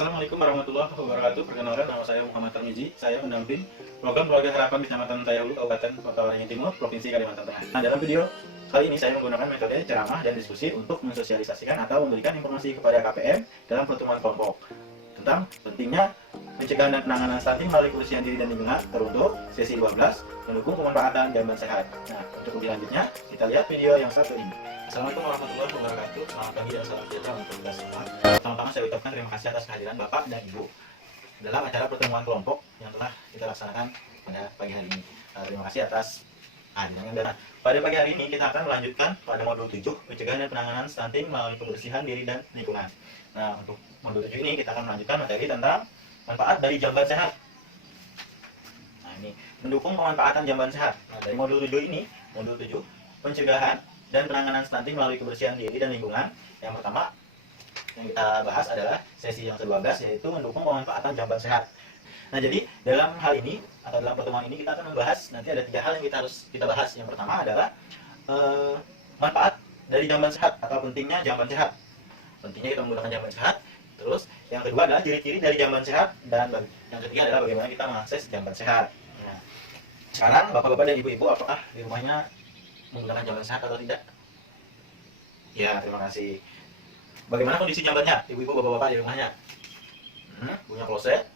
Assalamualaikum warahmatullahi wabarakatuh. Perkenalkan, nama saya Muhammad Tarmizi. Saya pendamping program Keluarga Harapan di Kecamatan Tayahulu, Kabupaten Kota Waringin Timur, Provinsi Kalimantan Tengah. Nah, dalam video kali ini saya menggunakan metode ceramah dan diskusi untuk mensosialisasikan atau memberikan informasi kepada KPM dalam pertemuan kelompok tentang pentingnya pencegahan dan penanganan stunting melalui kebersihan diri dan lingkungan teruntuk sesi 12 mendukung pemanfaatan jamban sehat. Nah, untuk lebih lanjutnya kita lihat video yang satu ini. Assalamualaikum warahmatullahi wabarakatuh. Selamat pagi dan salam sejahtera untuk kita semua. Pertama-tama saya ucapkan terima kasih atas kehadiran Bapak dan Ibu dalam acara pertemuan kelompok yang telah kita laksanakan pada pagi hari ini. Terima kasih atas kehadirannya. Dan pada pagi hari ini kita akan melanjutkan pada modul 7 pencegahan dan penanganan stunting melalui kebersihan diri dan lingkungan. Nah, untuk modul 7 ini kita akan melanjutkan materi tentang manfaat dari jamban sehat. Nah, ini mendukung pemanfaatan jamban sehat. Nah, dari modul 7 ini, modul 7 pencegahan dan penanganan stunting melalui kebersihan diri dan lingkungan. Yang pertama yang kita bahas adalah sesi yang ke-12, yaitu mendukung pemanfaatan jamban sehat. Nah, jadi dalam hal ini atau dalam pertemuan ini kita akan membahas, nanti ada 3 hal yang kita bahas. Yang pertama adalah manfaat dari jamban sehat atau pentingnya jamban sehat. Pentingnya kita menggunakan jamban sehat. Terus yang kedua adalah ciri-ciri dari jamban sehat, dan yang ketiga adalah bagaimana kita mengakses jamban sehat. Nah, sekarang bapak-bapak dan ibu-ibu, apakah di rumahnya menggunakan jamban sehat atau tidak? Ya, terima kasih. Bagaimana kondisi jambannya, ibu-ibu, bapak-bapak di rumahnya? Punya kloset?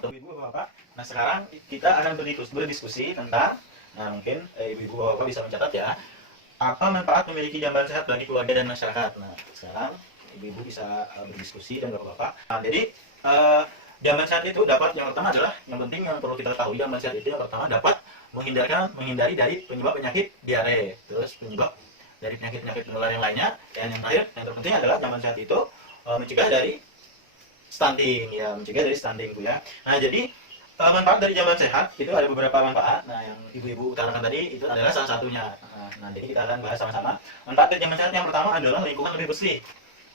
Ibu-ibu, bapak-bapak. Nah, sekarang kita akan berdiskusi tentang, nah mungkin ibu-ibu, bapak-bapak bisa mencatat ya, apa manfaat memiliki jamban sehat bagi keluarga dan masyarakat. Nah, sekarang ibu-ibu bisa berdiskusi dan bapak-bapak. Nah, jadi jamban sehat itu dapat, yang pertama adalah, yang penting yang perlu kita ketahui, jamban sehat itu yang pertama dapat menghindari dari penyebab penyakit diare, terus penyebab dari penyakit-penyakit menular yang lainnya, dan yang terakhir yang terpenting adalah jamban sehat itu mencegah dari stunting, ya, mencegah dari stunting, Bu, ya. Nah, jadi manfaat dari jamban sehat itu ada beberapa manfaat. Nah, yang ibu-ibu utarakan tadi itu adalah salah satunya. Nah, jadi kita akan bahas sama-sama. Manfaat dari jamban sehat yang pertama adalah lingkungan lebih bersih.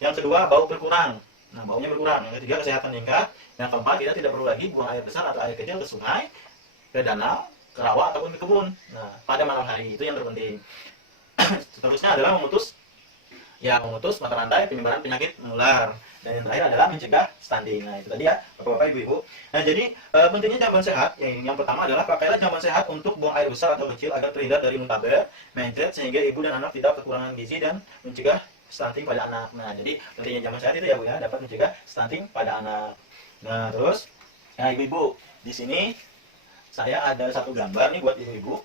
Yang kedua, bau berkurang. Nah, baunya berkurang. Yang ketiga, kesehatan meningkat. Yang keempat, kita tidak perlu lagi buang air besar atau air kecil ke sungai, ke danau, ke rawa ataupun ke kebun. Nah, pada malam hari itu yang terpenting. Seterusnya adalah memutus mata rantai penyebaran penyakit menular. Dan yang terakhir adalah mencegah stunting. Nah, itu tadi ya, bapak-bapak, ibu-ibu. Nah, jadi pentingnya jamban sehat, yang pertama adalah pakailah jamban sehat untuk buang air besar atau kecil agar terhindar dari muntaber, mencret, sehingga ibu dan anak tidak kekurangan gizi dan mencegah stunting pada anak. Nah, jadi pentingnya jamban sehat itu ya, Bu, ya, dapat mencegah stunting pada anak. Nah, terus, nah, ibu-ibu, di sini saya ada satu gambar nih buat ibu-ibu.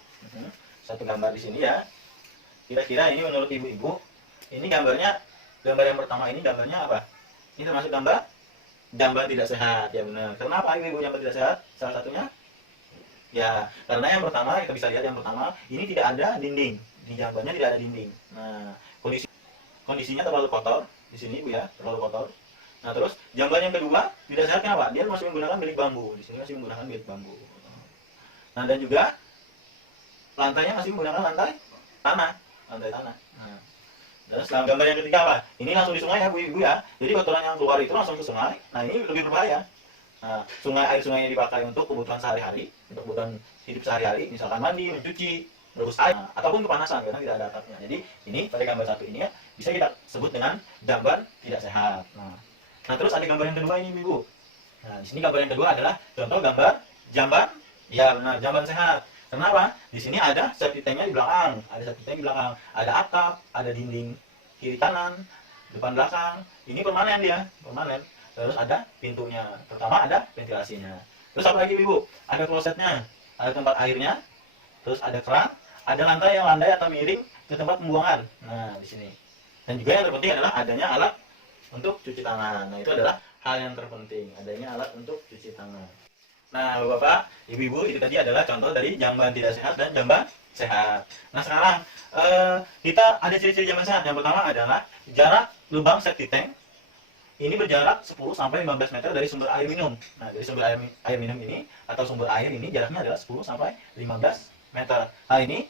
Satu gambar di sini ya. Kira-kira ini menurut ibu-ibu, ini gambar yang pertama ini gambarnya apa? Ini termasuk gambar jamban tidak sehat, ya benar. Kenapa ibu-ibu jamban tidak sehat? Salah satunya, ya karena yang pertama kita bisa lihat, yang pertama ini tidak ada dinding, di jambannya tidak ada dinding. Nah, kondisinya terlalu kotor di sini, Bu, ya, terlalu kotor. Nah, terus jamban yang kedua tidak sehat, kenapa? Dia masih menggunakan bilik bambu. Di sini masih menggunakan bilik bambu. Nah, dan juga lantainya masih menggunakan lantai tanah. Nah, terus dalam gambar yang ketiga apa? Ini langsung di sungai ya, Bu, ibu, ya. Jadi kotoran yang keluar itu langsung ke sungai. Nah, ini lebih berbahaya. Nah, air sungai yang dipakai untuk kebutuhan sehari-hari, untuk kebutuhan hidup sehari-hari, misalkan mandi, mencuci, merebus air, ataupun kepanasan karena tidak ada atapnya. Jadi ini pada gambar satu ini ya bisa kita sebut dengan jamban tidak sehat. Nah, terus ada gambar yang kedua ini, ibu. Nah, di sini gambar yang kedua adalah contoh gambar jamban, ya benar, jamban sehat. Kenapa? Di sini ada septic tank-nya di belakang, ada atap, ada dinding kiri kanan, depan belakang. Ini permanen dia, permanen. Terus ada pintunya. Pertama ada ventilasinya. Terus apa lagi, ibu? Ada klosetnya, ada tempat airnya. Terus ada keran, ada lantai yang landai atau miring ke tempat pembuangan. Nah, di sini. Dan juga yang terpenting adalah adanya alat untuk cuci tangan. Nah, itu adalah hal yang terpenting, adanya alat untuk cuci tangan. Nah, bapak, ibu-ibu, itu tadi adalah contoh dari jamban tidak sehat dan jamban sehat. Nah, sekarang kita ada ciri-ciri jamban sehat. Yang pertama adalah jarak lubang septic tank ini berjarak 10-15 meter dari sumber air minum. Nah, dari sumber air minum ini atau sumber air ini jaraknya adalah 10-15 meter. Hal ini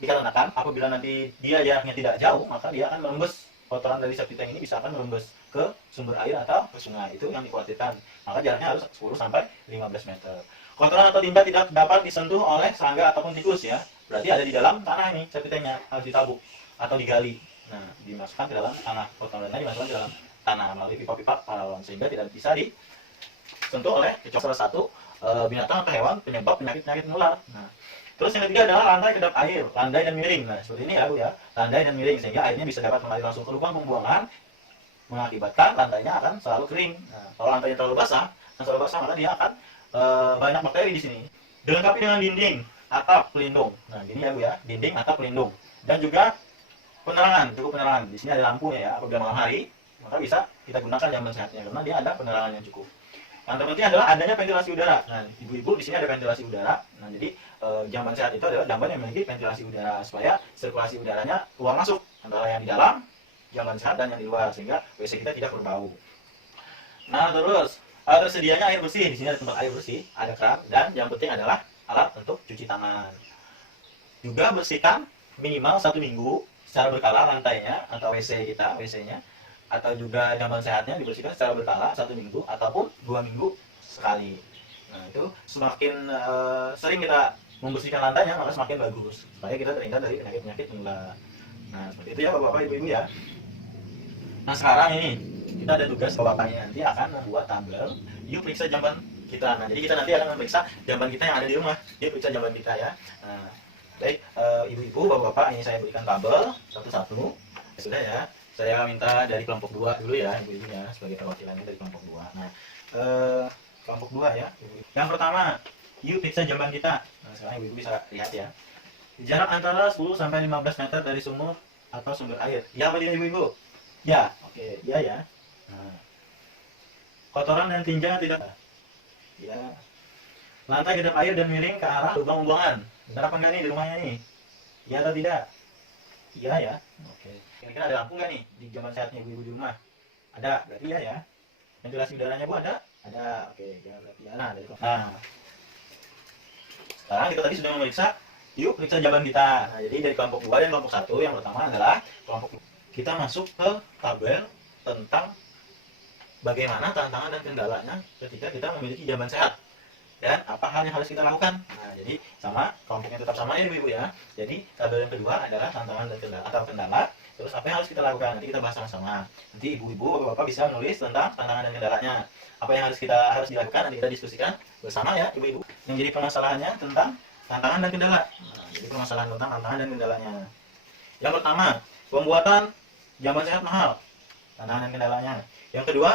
dikarenakan apabila nanti dia jaraknya tidak jauh, maka dia akan merembes, kotoran dari septic tank ini bisa akan merembes ke sumber air atau ke sungai. Itu yang dikhawatirkan. Maka jaraknya harus 10-15 meter. Kotoran atau limbah tidak dapat disentuh oleh serangga ataupun tikus, ya. Berarti ada di dalam tanah ini, septic tanknya harus ditabuk atau digali. Nah, dimasukkan ke dalam tanah, kotorannya dimasukkan ke dalam tanah melalui pipa-pipa paralon, sehingga tidak bisa disentuh oleh salah satu binatang atau hewan penyebab penyakit-penyakit menular. Nah, terus yang ketiga adalah lantai kedap air, landai dan miring. Nah, seperti ini ya Bu ya, landai dan miring, sehingga airnya bisa dapat mengalir langsung ke lubang pembuangan, mengakibatkan lantainya akan selalu kering. Nah, kalau lantainya terlalu basah, maka dia akan banyak bakteri di sini. Dilengkapi dengan dinding, atap, pelindung. Nah, gini ya Bu ya, dinding, atap, pelindung. Dan juga penerangan, cukup penerangan. Di sini ada lampunya ya, apabila malam hari, maka bisa kita gunakan jamban sehatnya karena dia ada penerangan yang cukup. Yang terpenting adalah adanya ventilasi udara. Nah, ibu-ibu di sini ada ventilasi udara. Nah, jadi jamban sehat itu adalah jamban yang memiliki ventilasi udara supaya sirkulasi udaranya keluar masuk antara yang di dalam jamban sehat dan yang di luar, sehingga WC kita tidak berbau. Nah, terus tersedianya air bersih. Di sini ada tempat air bersih, ada keran, dan yang penting adalah alat untuk cuci tangan. Juga bersihkan minimal 1 minggu secara berkala lantainya atau WC-nya, atau juga jamban sehatnya dibersihkan secara berkala 1 minggu ataupun 2 minggu sekali. Nah, itu semakin sering kita membersihkan lantainya, maka semakin bagus supaya kita terhindar dari penyakit-penyakit menular. Nah, seperti itu ya Bapak-bapak, Ibu-ibu ya. Nah, sekarang ini kita ada tugas, Bapak-bapaknya nanti akan membuat tabel yuk periksa jamban kita. Nah, jadi kita nanti akan memeriksa jamban kita yang ada di rumah. Yuk periksa jamban kita ya. Nah, baik, Ibu-ibu, Bapak-bapak, ini saya berikan tabel satu-satu. Sudah ya. Saya minta dari kelompok 2 dulu ya, ibu-ibunya, sebagai perwakilannya dari kelompok 2. Nah, kelompok 2 ya. Yang pertama, yuk periksa jamban kita. Nah, sekarang ibu-ibu bisa lihat ya. Jarak antara 10-15 meter dari sumur atau sumber air. Ya apa tidak ibu-ibu? Ya, oke, ya ya. Nah, kotoran dan tinja tidak. Ya. Lantai kedap air dan miring ke arah lubang pembuangan. Benar apa enggak nih di rumahnya nih? Ya atau tidak? Iya ya. Oke. Kira-kira ada lampu nggak nih di jamban sehatnya ibu-ibu di rumah? Ada, berarti ya ya. Ventilasi udaranya Bu ada? Ada. Oke, ya berarti ya. Nah, sekarang kita tadi sudah memeriksa. Yuk periksa jamban kita. Nah, jadi dari kelompok 2 dan kelompok 1 yang pertama adalah kelompok kita masuk ke tabel tentang bagaimana tantangan dan kendalanya ketika kita memiliki jamban sehat. Dan apa hal yang harus kita lakukan. Nah, jadi sama, kelompoknya tetap sama ya ibu-ibu ya. Jadi tabel yang kedua adalah tantangan dan kendala atau kendala. Terus apa yang harus kita lakukan, nanti kita bahas sama-sama. Nanti ibu-ibu, bapak-bapak bisa menulis tentang tantangan dan kendalanya. Apa yang harus dilakukan, nanti kita diskusikan bersama ya ibu-ibu. Yang jadi permasalahannya tentang tantangan dan kendala. Nah, jadi permasalahan tentang tantangan dan kendalanya. Yang pertama, pembuatan jamban sehat mahal. Tantangan dan kendalanya. Yang kedua,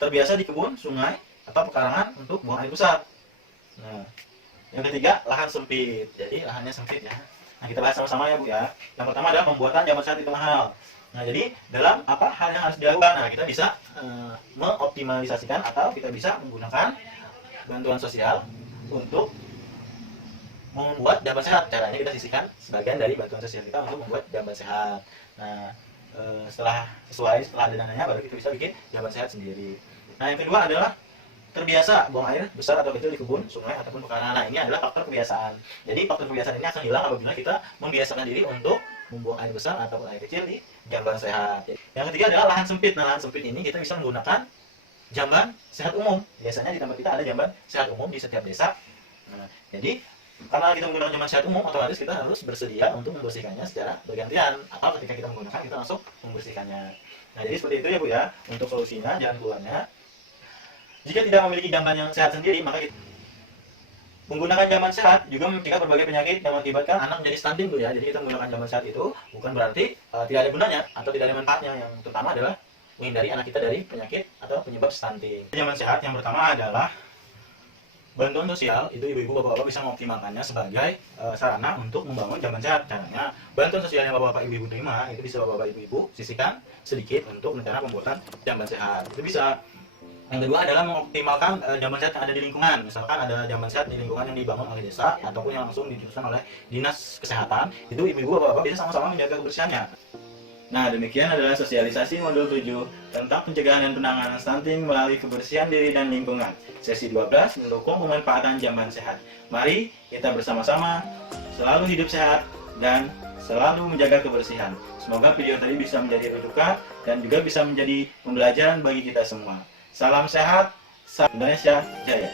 terbiasa di kebun, sungai, atau pekarangan untuk buang air besar. Nah, yang ketiga, lahan sempit. Jadi lahannya sempit ya. Nah, kita bahas sama-sama ya Bu ya. Yang pertama adalah pembuatan jamban sehat itu mahal. Nah, jadi dalam apa hal yang harus dilakukan? Nah, kita bisa mengoptimalisasikan atau kita bisa menggunakan bantuan sosial untuk membuat jamban sehat. Caranya kita sisihkan sebagian dari bantuan sosial kita untuk membuat jamban sehat. Nah, setelah ada dananya baru kita bisa bikin jamban sehat sendiri. Nah, yang kedua adalah terbiasa buang air besar atau kecil di kebun, sungai, ataupun pekarangan. Nah, ini adalah faktor kebiasaan. Jadi faktor kebiasaan ini akan hilang apabila kita membiasakan diri untuk membuang air besar ataupun air kecil di jamban sehat. Yang ketiga adalah lahan sempit. Nah, lahan sempit ini kita bisa menggunakan jamban sehat umum. Biasanya di tempat kita ada jamban sehat umum di setiap desa. Nah, jadi karena kita menggunakan jamban sehat umum, otomatis kita harus bersedia untuk membersihkannya secara bergantian. Atau ketika kita menggunakan, kita langsung membersihkannya. Nah, jadi seperti itu ya Bu ya. Untuk solusinya, jalan keluarnya, jika tidak memiliki jamban yang sehat sendiri, maka kita menggunakan jamban sehat juga mencegah berbagai penyakit yang mengakibatkan anak menjadi stunting Bu ya. Jadi kita menggunakan jamban sehat itu bukan berarti tidak ada gunanya atau tidak ada manfaatnya. Yang terutama adalah menghindari anak kita dari penyakit atau penyebab stunting. Jamban sehat yang pertama adalah bantuan sosial. Itu ibu-ibu, bapak-bapak bisa mengoptimalkannya sebagai sarana untuk membangun jamban sehat. Caranya, bantuan sosial yang bapak-bapak, ibu-ibu terima itu bisa bapak-bapak, ibu-ibu sisihkan sedikit untuk rencana pembuatan jamban sehat. Itu bisa. Yang kedua adalah mengoptimalkan jamban sehat yang ada di lingkungan. Misalkan ada jamban sehat di lingkungan yang dibangun oleh desa ataupun yang langsung dijurusan oleh dinas kesehatan, itu ibu-ibu, bapak-bapak bisa sama-sama menjaga kebersihannya. Nah, demikian adalah sosialisasi modul 7 tentang pencegahan dan penanganan stunting melalui kebersihan diri dan lingkungan. Sesi 12 mendukung pemanfaatan jamban sehat. Mari kita bersama-sama selalu hidup sehat dan selalu menjaga kebersihan. Semoga video tadi bisa menjadi rujukan dan juga bisa menjadi pembelajaran bagi kita semua. Salam sehat, salam Indonesia Jaya.